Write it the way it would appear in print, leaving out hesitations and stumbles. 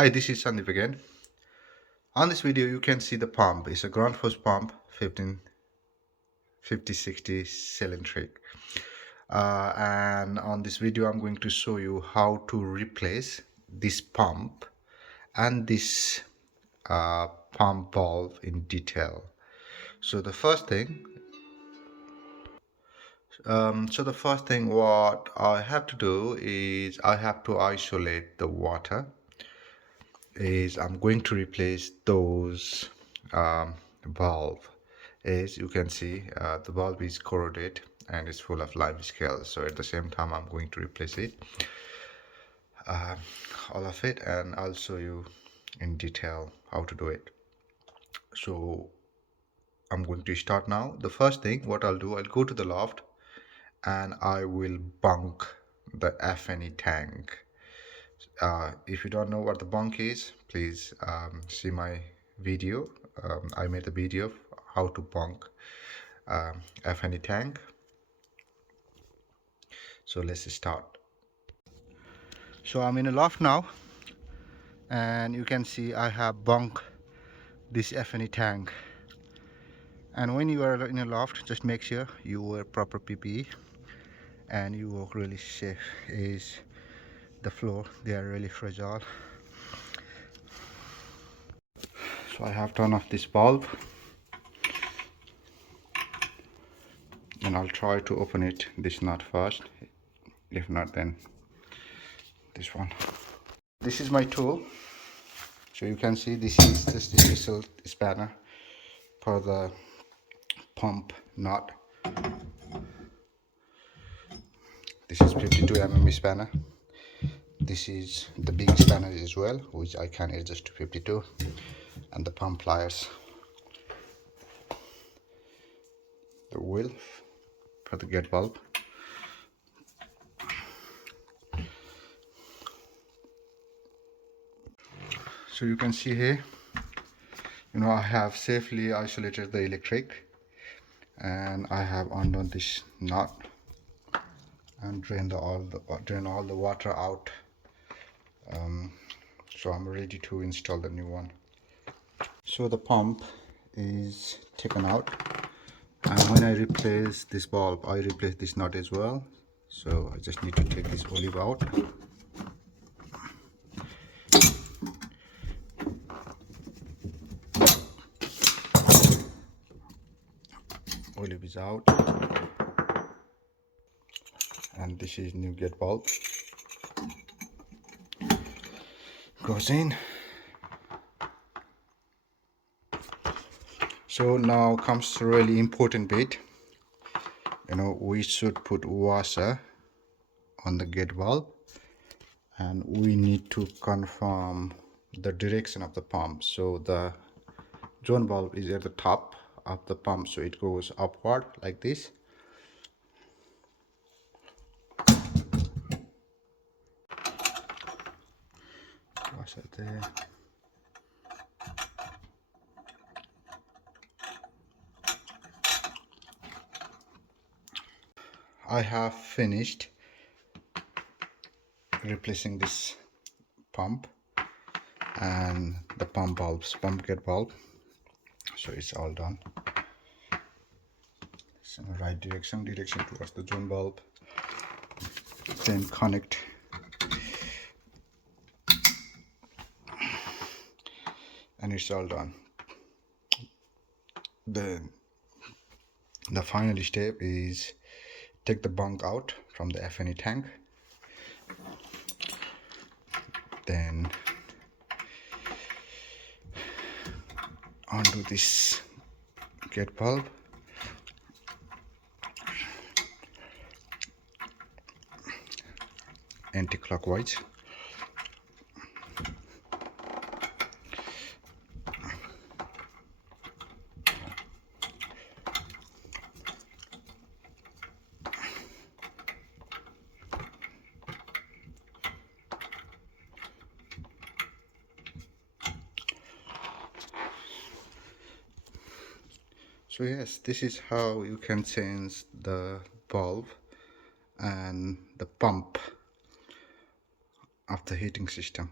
Hi, this is Sandeep again. On this video, you can see the pump. It's a ground force pump, 1550-60 cylindric. And on this video, I'm going to show you how to replace this pump and this pump valve in detail. So the first thing, what I have to do is I have to isolate the water. I'm going to replace those valve. As you can see, the valve is corroded and it's full of lime scale, so at the same time I'm going to replace it, all of it, and I'll show you in detail how to do it. So I'm going to start now. The first thing what I'll do, I'll go to the loft and I will bunk the FNE tank. If you don't know what the bunk is, please see my video. I made a video of how to bunk FNE tank. So let's start. So I'm in a loft now, and you can see I have bunked this FNE tank. And when you are in a loft, just make sure you wear proper PPE and you walk really safe. Is the floor, they are really fragile. So I have turned off this bulb and I'll try to open it this nut first. If not, then this one. This is my tool. So you can see this is just a special spanner for the pump nut. This is 52 mm spanner. This is the big spanner as well, which I can adjust to 52, and the pump pliers, the wheel for the gate valve. So you can see here, I have safely isolated the electric, and I have undone this nut and drain all the water out. So I'm ready to install the new one. So the pump is taken out, and when I replace this bulb, I replace this nut as well. So I just need to take this olive out. Olive is out, and this is new gate bulb. Goes in. So now comes the really important bit. We should put washer on the gate valve, and we need to confirm the direction of the pump. So the zone valve is at the top of the pump, so it goes upward like this. Washer there. I have finished replacing this pump and the pump gate valve, so it's all done. It's in the right direction towards the zone bulb. Then connect and it's all done. Then the final step is take the bunk out from the FNE tank, then undo this gate valve, anti-clockwise. So yes, this is how you can change the valve and the pump of the heating system.